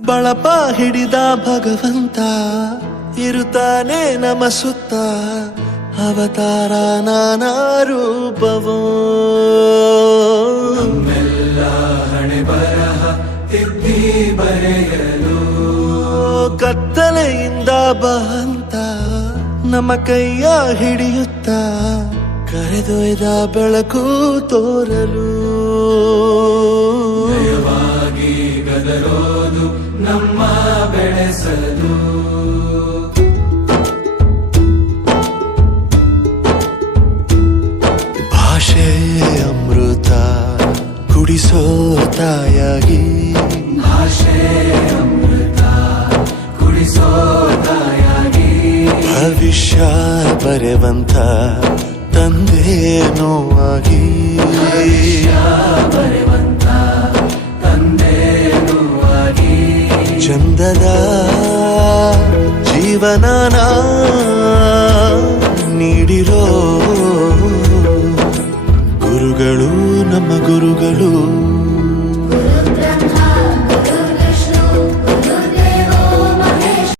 ಬಳಪ ಹಿಡಿದ ಭಗವಂತ ಇರುತ್ತಾನೆ ನಮ ಸುತ್ತ ಅವತಾರ ನಾನಾ ರೂಪವೋ ನಮ್ಮೆಲ್ಲ ಹಣೆ ಬರಹ ತಿದ್ದಿ ಬರೆಯಲು ಕತ್ತಲೆಯಿಂದ ಬಂತ ನಮ್ಮ ಕೈಯ ಹಿಡಿಯುತ್ತ ಕರೆದೊಯ್ದ ಬೆಳಕು ತೋರಲು ದಯವಾಗಿ ಗದರೋದು ನಮ್ಮ ಬೆಳೆಸಲು ಭಾಷೆ ಅಮೃತ ಕುಡಿಸೋ ತಾಯಾಗಿ ಭಾಷೆ ಅಮೃತ ಕುಡಿಸೋ ತಾಯಾಗಿ ಭವಿಷ್ಯ ಬರೆವಂತ ತಂದೇನೋ ಆಗಿ ಬರೆವಂತ ತಂದೇನೂ ಆಗಿ ಚಂದದ ಜೀವನನ ನೀಡಿರೋ ಗುರುಗಳು ನಮ್ಮ ಗುರುಗಳು